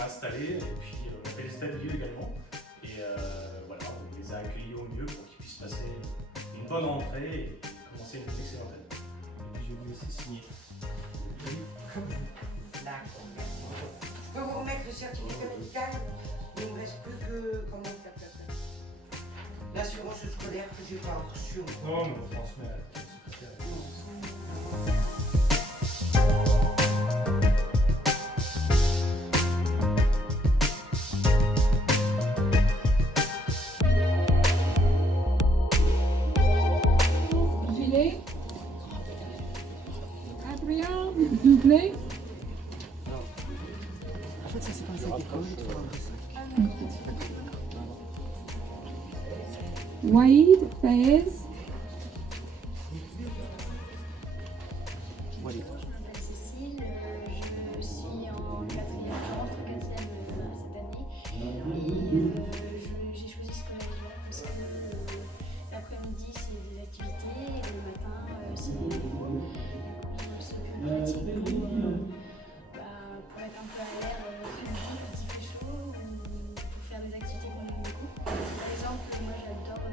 sont installés et puis on a fait les états de lieux également. Et voilà, on les a accueillis au mieux pour qu'ils puissent passer une bonne rentrée et commencer une excellente année. Et puis je vais vous laisser signer. D'accord. Je peux vous remettre le certificat médical? Il ne me reste plus que comment ça s'appelle? L'assurance scolaire que j'ai pas reçue. Non, mais on transmet à la secrétaire. Gilet. Adrien, s'il vous plaît. En fait, ça c'est comme ça qu'il faut avoir ça. Waïd, Faez. Cécile, je suis en quatrième, je rentre en quatrième cette année et j'ai choisi ce collège-là parce que l'après-midi c'est des activités et le matin c'est des cours. C'est plus pratique pour être un peu à l'air l'après-midi quand il fait chaud ou pour faire des activités qu'on aime beaucoup. Par exemple, moi j'adore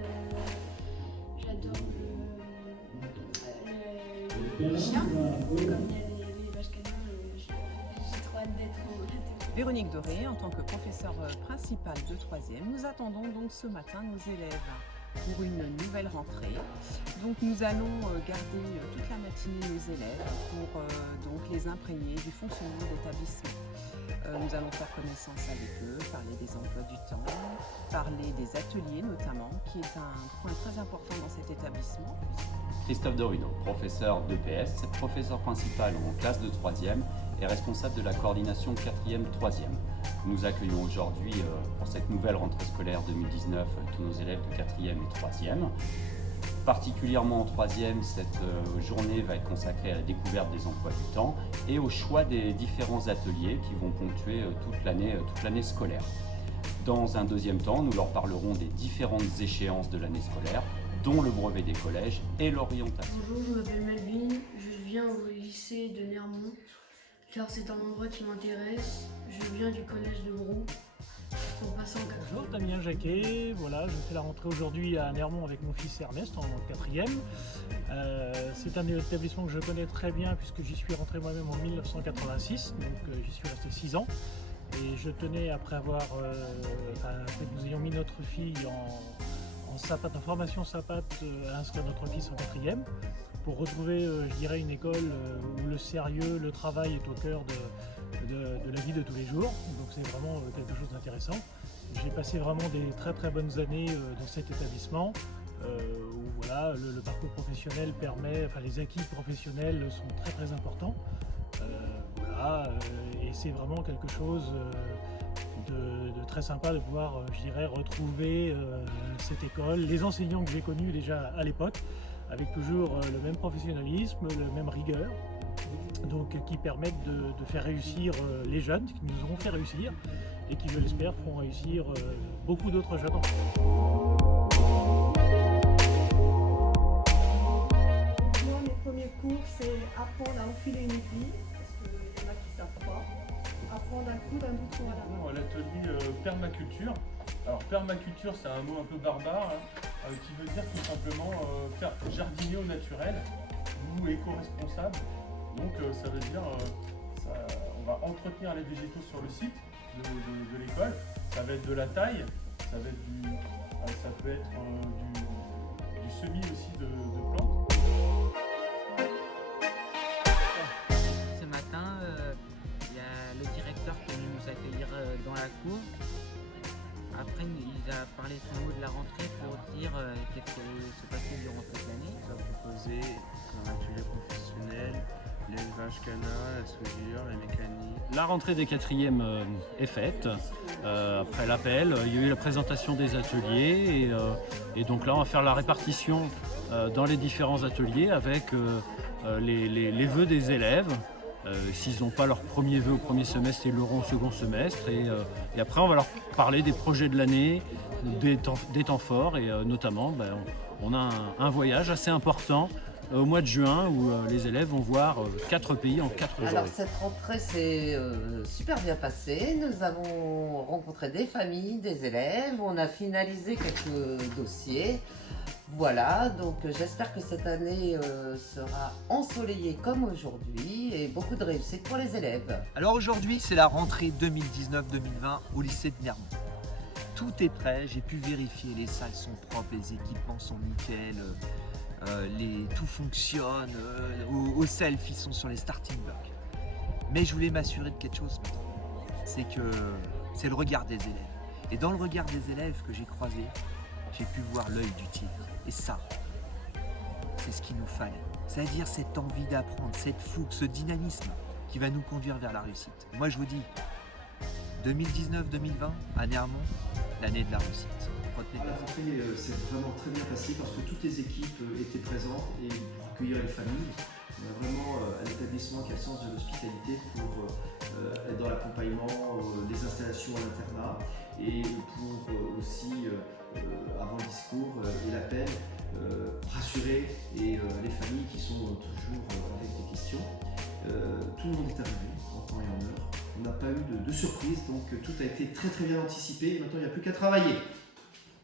le chien, comme il y a les vaches canins, j'ai trop hâte d'être en Véronique Doré, en tant que professeure principale de 3e, nous attendons donc ce matin nos élèves pour une nouvelle rentrée. Donc nous allons garder toute la matinée les élèves pour donc les imprégner du fonctionnement de l'établissement. Nous allons faire connaissance avec eux, parler des emplois du temps, parler des ateliers notamment, qui est un point très important dans cet établissement. Christophe Dorino, professeur d'EPS, professeur principal en classe de 3e et responsable de la coordination 4e, 3e. Nous accueillons aujourd'hui pour cette nouvelle rentrée scolaire 2019 tous nos élèves de 4e et 3e. Particulièrement en 3e, cette journée va être consacrée à la découverte des emplois du temps et au choix des différents ateliers qui vont ponctuer toute l'année scolaire. Dans un deuxième temps, nous leur parlerons des différentes échéances de l'année scolaire, dont le brevet des collèges et l'orientation. Bonjour, je m'appelle Melvin, je viens au lycée de Nermont, car c'est un endroit qui m'intéresse. Je viens du collège de Brou, en passant en 4e. Bonjour, Damien Jacquet, voilà, je fais la rentrée aujourd'hui à Nermont avec mon fils Ernest en 4e. C'est un établissement que je connais très bien puisque j'y suis rentré moi-même en 1986, donc j'y suis resté 6 ans. Et je tenais, après que nous ayons mis notre fille en formation SAPAT, à inscrire notre fils en 4e pour retrouver, je dirais, une école où le sérieux, le travail est au cœur de la vie de tous les jours. Donc c'est vraiment quelque chose d'intéressant. J'ai passé vraiment des très très bonnes années dans cet établissement où voilà, le parcours professionnel permet, les acquis professionnels sont très très importants. Et c'est vraiment quelque chose de très sympa de pouvoir, je dirais, retrouver cette école, les enseignants que j'ai connus déjà à l'époque, avec toujours le même professionnalisme, le même rigueur, donc qui permettent de faire réussir les jeunes, qui nous auront fait réussir, et qui, je l'espère, feront réussir beaucoup d'autres jeunes enfants. Moi, mes premiers cours, c'est apprendre à enfiler une aiguille, parce qu'il y en a qui ne savent pas. Apprendre à coudre un bouton à la main. L'atelier permaculture. Alors permaculture, c'est un mot un peu barbare qui veut dire tout simplement faire jardiner au naturel ou éco-responsable. Donc ça veut dire on va entretenir les végétaux sur le site de l'école. Ça va être de la taille, ça peut être du semis aussi de plantes. Ce matin, il y a le directeur qui est venu nous accueillir dans la cour. Après, il a parlé son mot de la rentrée pour dire qu'est-ce qui allait se passer durant toute l'année. Il a proposé un atelier professionnel, l'élevage canin, la soudure, la mécanique. La rentrée des 4e est faite. Après l'appel, il y a eu la présentation des ateliers et donc là on va faire la répartition dans les différents ateliers avec les vœux des élèves. S'ils n'ont pas leur premier vœu au premier semestre, ils l'auront au second semestre. Et après, on va leur parler des projets de l'année, des temps forts. Et notamment, on a un voyage assez important au mois de juin où les élèves vont voir 4 pays en 4 jours. Alors cette rentrée s'est super bien passée. Nous avons rencontré des familles, des élèves. On a finalisé quelques dossiers. Voilà, donc j'espère que cette année sera ensoleillée comme aujourd'hui et beaucoup de réussite pour les élèves. Alors aujourd'hui, c'est la rentrée 2019-2020 au lycée de Nermont. Tout est prêt, j'ai pu vérifier, les salles sont propres, les équipements sont nickel, tout fonctionne, aux selfies sont sur les starting blocks. Mais je voulais m'assurer de quelque chose maintenant, c'est le regard des élèves. Et dans le regard des élèves que j'ai croisé, j'ai pu voir l'œil du tigre. Et ça, c'est ce qu'il nous fallait. C'est-à-dire cette envie d'apprendre, cette fougue, ce dynamisme qui va nous conduire vers la réussite. Moi je vous dis, 2019-2020 à Nermont, l'année de la réussite. Retenez La rentrée s'est vraiment très bien passée parce que toutes les équipes étaient présentes et pour accueillir les familles. On a vraiment un établissement qui a le sens de l'hospitalité pour être dans l'accompagnement, les installations à l'internat et pour aussi, avant le discours et l'appel, rassurer les familles qui sont toujours avec des questions. Tout le monde est arrivé en temps et en heure. On n'a pas eu de surprise, donc tout a été très bien anticipé et maintenant il n'y a plus qu'à travailler.